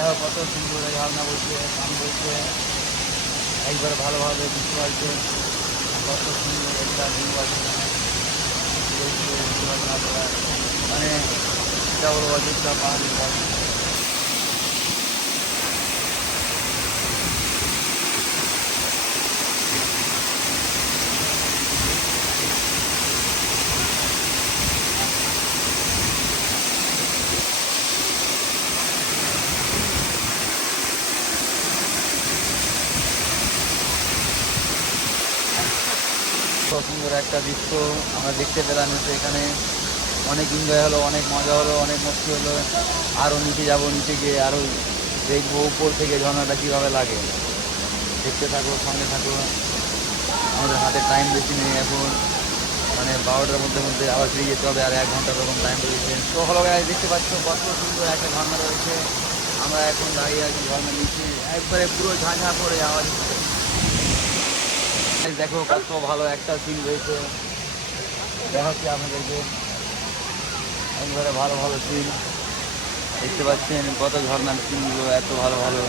দেখো কত সুন্দর ঝর্ণা বলছে, পানি বলছে, একবার ভালোভাবে বুঝতে পারছে কত সুন্দর একটা ভিউ আছে মানে এটা হলো অযোধ্যা পাহাড়ি ঝর্ণা। কত সুন্দর একটা দৃশ্য আমরা দেখতে পেলাম, এসে এখানে অনেক এনজয় হলো, অনেক মজা হলো, অনেক মস্তি হলো। আরও নিচে যাব, নিচে গিয়ে আরও দেখবো উপর থেকে ঝর্ণাটা কীভাবে লাগে। দেখতে থাকো, সঙ্গে থাকো। আমাদের হাতে টাইম বেশি নেই এখন, মানে 12টার মধ্যে মধ্যে আবার ফিরে যেতে হবে, আর 1 ঘন্টা এরকম টাইম রয়েছে। তো হলো গাইস, দেখতে পাচ্ছ কত সুন্দর একটা ঝর্ণা রয়েছে। আমরা এখন দাঁড়িয়ে আছি ঝর্ণা নিচে, একবারে পুরো ঝাঁঝা করে আওয়াজ হচ্ছে। দেখো কত ভালো একটা সিন রয়েছে, দেখাচ্ছি আপনাদেরকে। একবারে ভালো ভালো সিন দেখতে পাচ্ছেন, কত ঝর্ণার সিনগুলো এত ভালো ভালো।